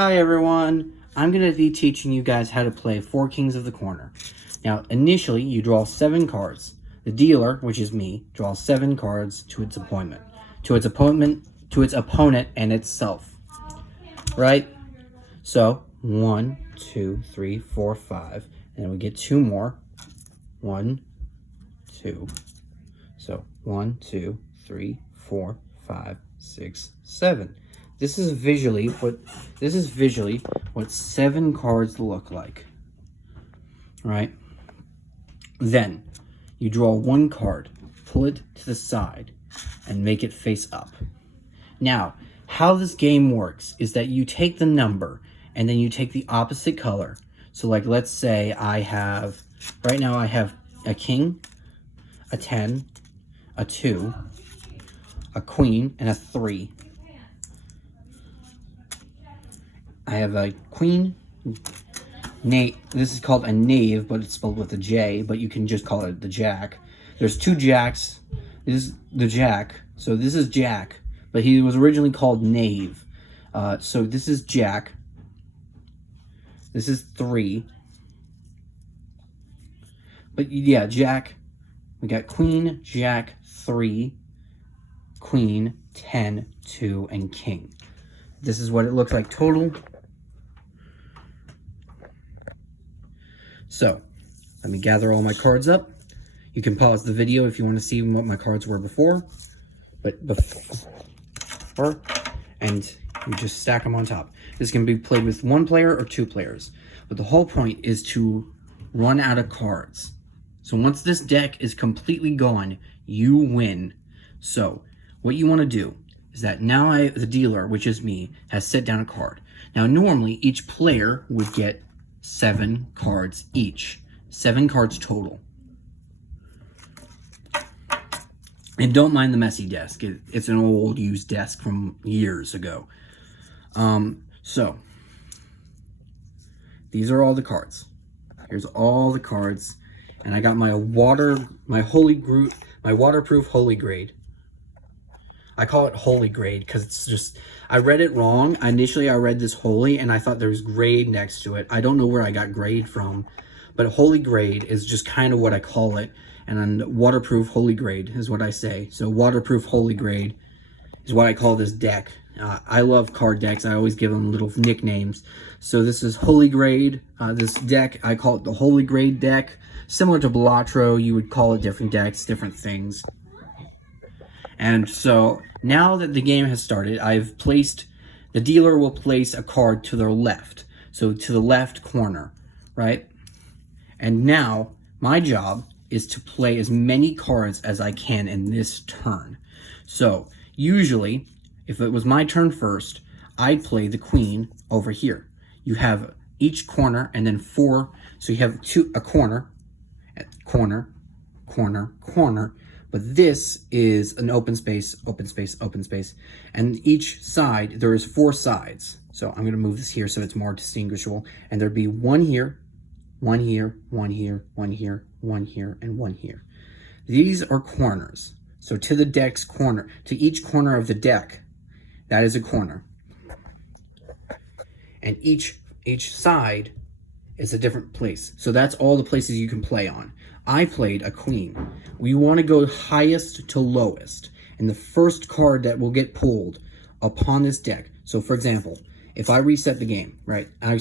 Hi everyone, I'm going to be teaching you guys how to play 4 Kings of the Corner. Now, initially, you draw 7 cards. The dealer, which is me, draws 7 cards to its opponent. To its opponent and itself. Right? So, 1, 2, 3, 4, 5. And then we get 2 more. 1, 2. So, 1, 2, 3, 4, 5, 6, 7. This is visually what 7 cards look like. Right? Then you draw 1 card, pull it to the side, and make it face up. Now, how this game works is that you take the number and then you take the opposite color. So like let's say right now I have a king, a 10, a 2, a queen, and a 3. I have a queen, this is called a knave, but it's spelled with a J, but you can just call it the jack. There's 2 jacks. This is the jack. So this is jack, but he was originally called knave. So this is jack. This is 3. But yeah, jack. We got queen, jack, 3, queen, 10, 2, and king. This is what it looks like total. So, let me gather all my cards up. You can pause the video if you want to see what my cards were before. And you just stack them on top. This can be played with 1 player or 2 players. But the whole point is to run out of cards. So once this deck is completely gone, you win. So, what you want to do is that now the dealer, which is me, has set down a card. Now normally each player would get 7 cards each. 7 cards total. And don't mind the messy desk. It's an old used desk from years ago. So these are all the cards. Here's all the cards. And I got my waterproof holy grade. I call it holy grade because it's just, I read it wrong. Initially, I read this holy and I thought there was grade next to it. I don't know where I got grade from, but holy grade is just kind of what I call it. And then waterproof holy grade is what I say. So waterproof holy grade is what I call this deck. I love card decks. I always give them little nicknames. So this is holy grade. This deck, I call it the holy grade deck. Similar to Balatro, you would call it different decks, different things. And so now that the game has started, the dealer will place a card to their left. So to the left corner, right? And now my job is to play as many cards as I can in this turn. So usually, if it was my turn first, I'd play the queen over here. You have each corner and then 4. So you have a corner, corner, corner, corner. But this is an open space, open space, open space. And each side, there is 4 sides. So I'm going to move this here so it's more distinguishable. And there'd be 1 here, 1 here, 1 here, 1 here, 1 here, and 1 here. These are corners. So to the deck's corner, to each corner of the deck, that is a corner. And each side is a different place. So that's all the places you can play on. I played a queen. We want to go highest to lowest. And the first card that will get pulled upon this deck. So for example, if I reset the game, right, I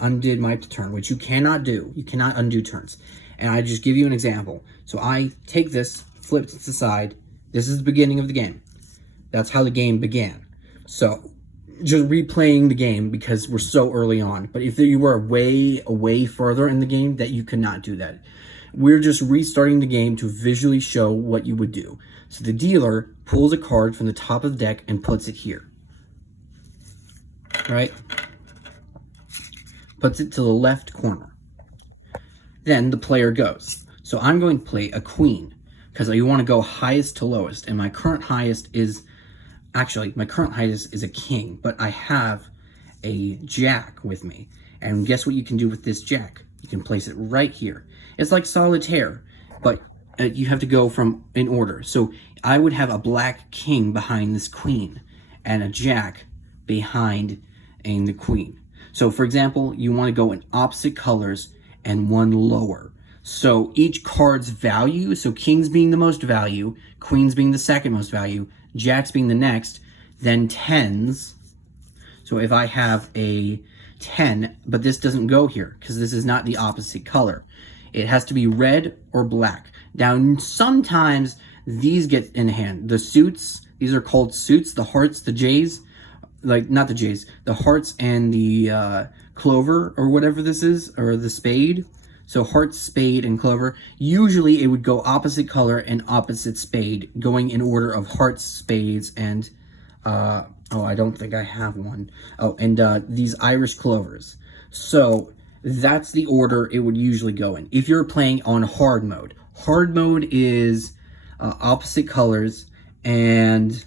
undid my turn, which you cannot do. You cannot undo turns. And I just give you an example. So I take this, flip it to the side. This is the beginning of the game. That's how the game began. So just replaying the game because we're so early on. But if you were way further in the game, that you could not do that. We're just restarting the game to visually show what you would do. So the dealer pulls a card from the top of the deck and puts it here. Right? Puts it to the left corner. Then the player goes. So I'm going to play a queen because you want to go highest to lowest. And my current highest is a king, but I have a jack with me. And guess what you can do with this jack? You can place it right here. It's like solitaire, but you have to go in order. So I would have a black king behind this queen and a jack behind and the queen. So for example, you want to go in opposite colors and one lower. So each card's value, so kings being the most value, queens being the second most value, jacks being the next, then tens. So if I have a 10, but this doesn't go here because this is not the opposite color. It has to be red or black. Now, sometimes these get in hand. The suits, these are called suits, the hearts, the J's, like not the J's, the hearts and the clover or whatever this is, or the spade. So heart, spade, and clover. Usually it would go opposite color and opposite spade, going in order of hearts, spades, and, oh, I don't think I have one. Oh, and these Irish clovers. So that's the order it would usually go in. If you're playing on hard mode. Hard mode is opposite colors and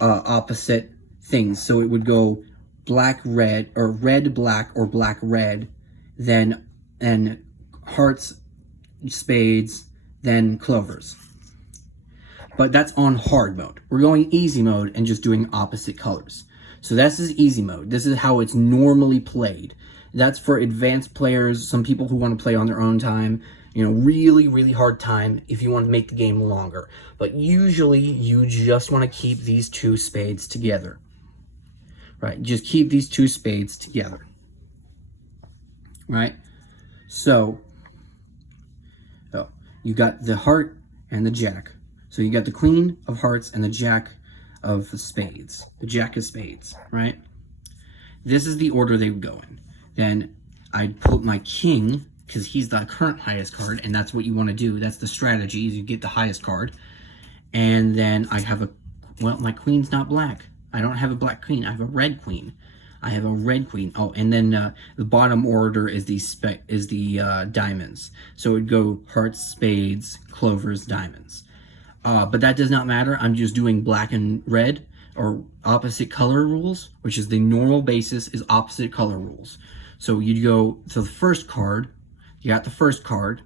opposite things. So it would go black, red, or red, black, or black, red, then and hearts, spades, then clovers. But that's on hard mode. We're going easy mode and just doing opposite colors. So this is easy mode. This is how it's normally played. That's for advanced players, some people who want to play on their own time, you know, really, really hard time if you want to make the game longer. But usually you just want to keep these two spades together. Right? Just keep these two spades together. Right? So, you got the heart and the jack. So you got the queen of hearts and the jack of spades. The jack of spades, right? This is the order they would go in. Then I'd put my king, because he's the current highest card, and that's what you want to do. That's the strategy, is you get the highest card. And then I have well, my queen's not black. I don't have a black queen. I have a red queen. I have a red queen. Oh, and then the bottom order is the diamonds. So it would go hearts, spades, clovers, diamonds. But that does not matter. I'm just doing black and red, or opposite color rules, which is the normal basis is opposite color rules. So you go to the first card. You got the first card,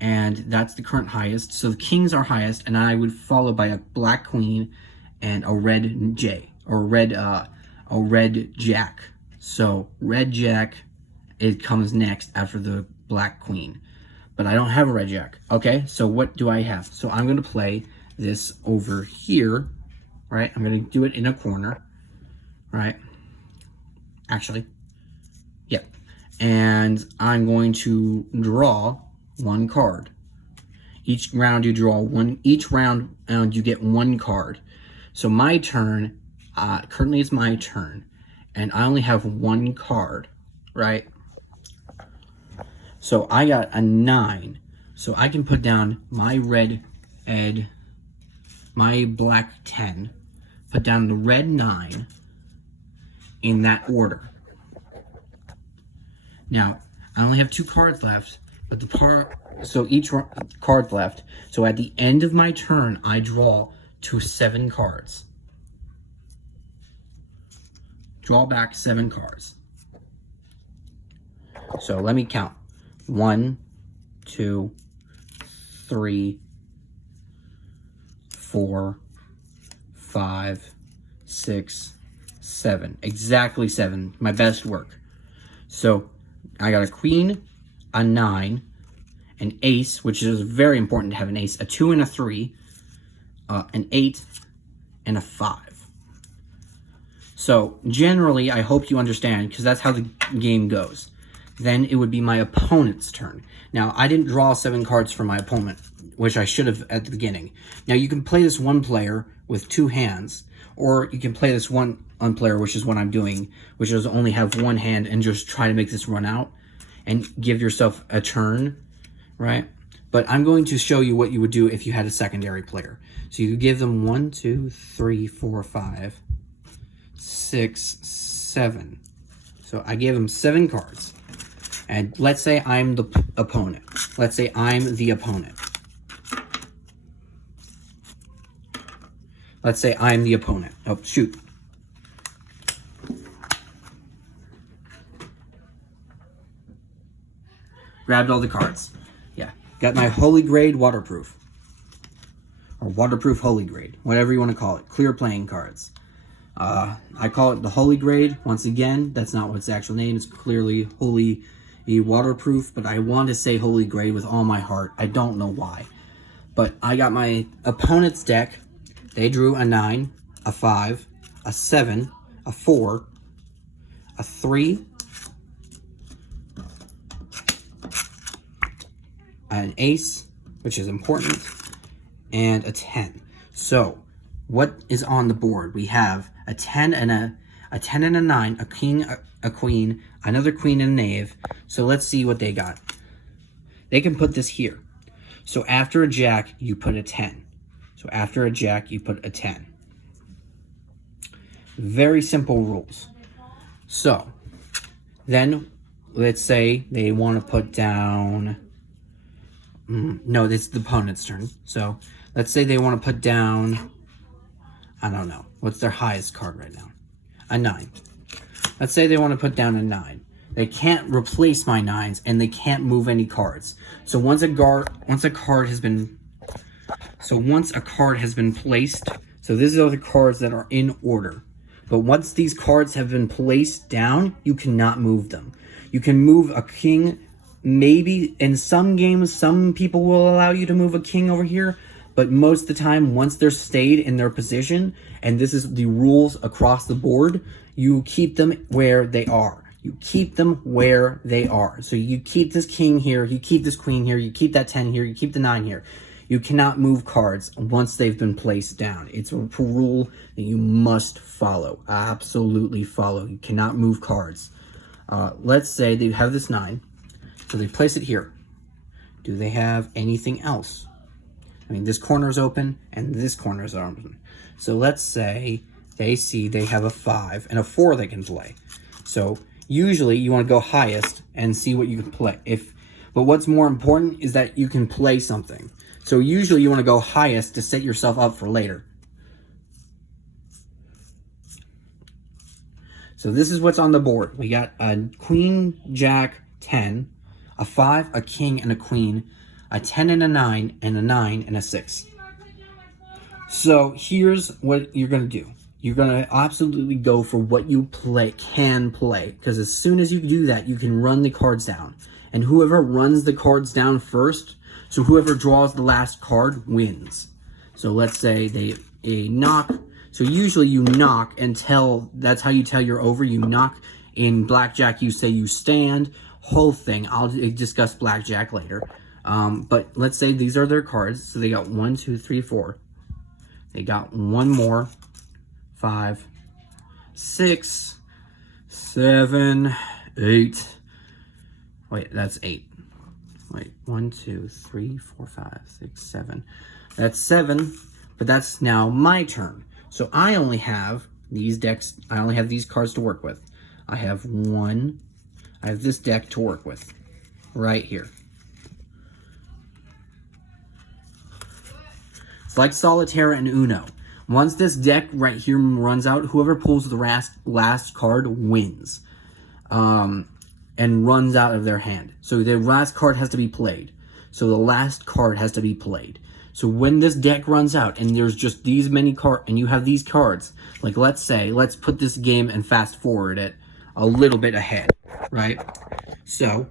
and that's the current highest. So the kings are highest, and I would follow by a black queen and a red J, or a red jack. So red jack, it comes next after the black queen. But I don't have a red jack. Okay, so what do I have? So I'm going to play this over here, right? I'm going to do it in a corner, right? Actually, yeah. And I'm going to draw one card. Each round you draw one. Each round you get one card. So my turn, currently it's my turn, and I only have one card, right? So I got a 9. So I can put down my red Ed, my black 10, put down the red 9 in that order. Now, I only have 2 cards left, but so each card left. So at the end of my turn, I draw to 7 cards. Draw back 7 cards. So let me count. 1, 2, 3, 4, 5, 6, 7. Exactly 7. My best work. So I got a queen, a 9, an ace, which is very important to have an ace, a 2 and a 3, an 8, and a 5. So generally, I hope you understand, because that's how the game goes. Then it would be my opponent's turn. Now, I didn't draw 7 cards for my opponent, which I should have at the beginning. Now, you can play this one player with 2 hands, or you can play this one player, which is what I'm doing, which is only have 1 hand and just try to make this run out and give yourself a turn, right? But I'm going to show you what you would do if you had a secondary player. So you give them 1, 2, 3, 4, 5, 6, 7. So I gave them 7 cards. And let's say I'm the opponent. Let's say I'm the opponent. Let's say I'm the opponent. Oh, shoot. Grabbed all the cards. Yeah. Got my Holy Grade waterproof. Or waterproof Holy Grade. Whatever you want to call it. Clear playing cards. I call it the holy grade. Once again, that's not what its actual name. It's clearly holy waterproof, but I want to say holy grade with all my heart. I don't know why. But I got my opponent's deck. They drew a 9, a 5, a 7, a 4, a 3, an ace, which is important, and a 10. So, what is on the board? We have a 10 and a 10 and a 9, a king, a queen, another queen and a knave. So let's see what they got. They can put this here. So after a jack, you put a 10. So after a jack, you put a 10. Very simple rules. So then let's say they want to put down, no, it's the opponent's turn. So let's say they want to put down, I don't know, what's their highest card right now? A 9. Let's say they want to put down a 9. They can't replace my 9s, and they can't move any cards. So once a card has been placed, so these are the cards that are in order. But once these cards have been placed down, you cannot move them. You can move a king, maybe in some games, some people will allow you to move a king over here, but most of the time, once they're stayed in their position, and this is the rules across the board, you keep them where they are. You keep them where they are. So you keep this king here, you keep this queen here, you keep that 10 here, you keep the 9 here. You cannot move cards once they've been placed down. It's a rule that you must follow. Absolutely follow. You cannot move cards. Let's say they have this 9. So they place it here. Do they have anything else? I mean, this corner is open and this corner is open. So let's say they see they have a 5 and a 4 they can play. So usually you want to go highest and see what you can play. But what's more important is that you can play something. So usually you want to go highest to set yourself up for later. So this is what's on the board. We got a queen, jack, 10, a 5, a king, and a queen, a 10 and a 9, and a 9 and a 6. So here's what you're going to do. You're going to absolutely go for what you can play. Because as soon as you do that, you can run the cards down. And whoever runs the cards down first, so whoever draws the last card wins. So let's say they knock. So usually you knock and tell, that's how you tell you're over. You knock. In blackjack, you say you stand. Whole thing. I'll discuss blackjack later. But let's say these are their cards. So they got 1, 2, 3, 4. They got one more. 5, 6, 7, 8. Wait, that's 8. Wait, 1, 2, 3, 4, 5, 6, 7. That's 7, but that's now my turn. So I only have these decks. I only have these cards to work with. I have this deck to work with right here. It's like Solitaire and Uno. Once this deck right here runs out, whoever pulls the last card wins. And runs out of their hand. So the last card has to be played. So the last card has to be played. So when this deck runs out and there's just these many cards, and you have these cards, like let's put this game and fast forward it a little bit ahead, right? So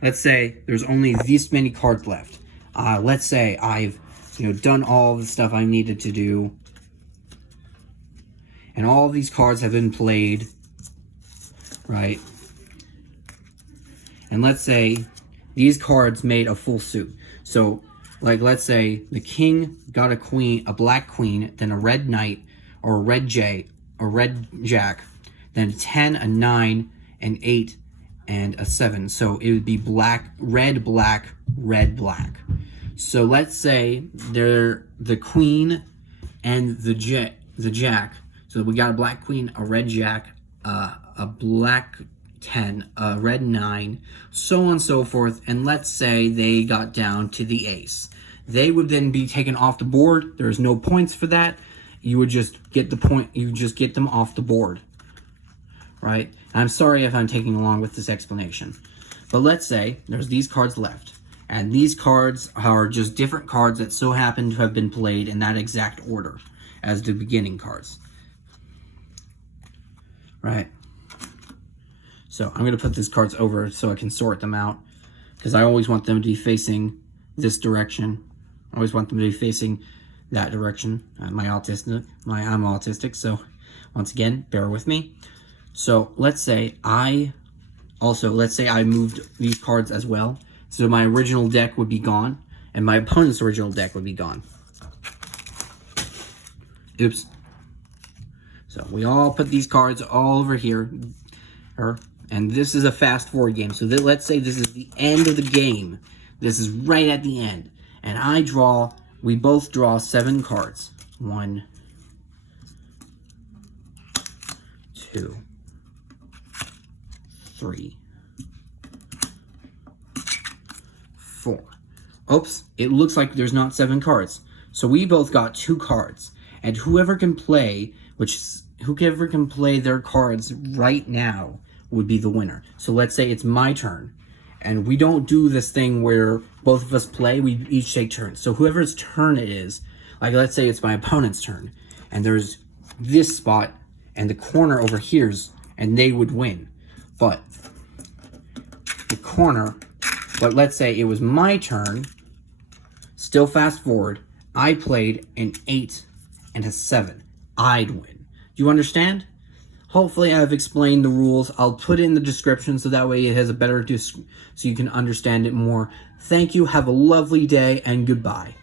let's say there's only this many cards left. Let's say I've done all the stuff I needed to do. And all of these cards have been played, right? And let's say these cards made a full suit. So, like, let's say the king got a queen, a black queen, then a red knight, or a red jack, then a 10, a 9, an 8, and a 7. So it would be black, red, black, red, black. So let's say they're the queen and the jack. So we got a black queen, a red jack, a black 10, a red 9, so on and so forth. And let's say they got down to the ace. They would then be taken off the board. There's no points for that. You would just get the point. You just get them off the board, right? And I'm sorry if I'm taking along with this explanation. But let's say there's these cards left. And these cards are just different cards that so happen to have been played in that exact order as the beginning cards. Right? So I'm going to put these cards over so I can sort them out, because I always want them to be facing this direction. I always want them to be facing that direction. I'm autistic, so once again, bear with me. So let's say I moved these cards as well. So my original deck would be gone, and my opponent's original deck would be gone. Oops. So we all put these cards all over here. And this is a fast forward game. So let's say this is the end of the game. This is right at the end. And we both draw 7 cards. 1, 2, 3, 4. Oops, it looks like there's not 7 cards. So we both got 2 cards. And whoever can play their cards right now would be the winner. So let's say it's my turn. And we don't do this thing where both of us play, we each take turns. So whoever's turn it is, like let's say it's my opponent's turn, and there's this spot and the corner over here's, and they would win. But let's say it was my turn, still fast forward, I played an 8 and a 7. I'd win. Do you understand? Hopefully I've explained the rules. I'll put it in the description so that way it has a better so you can understand it more. Thank you. Have a lovely day and goodbye.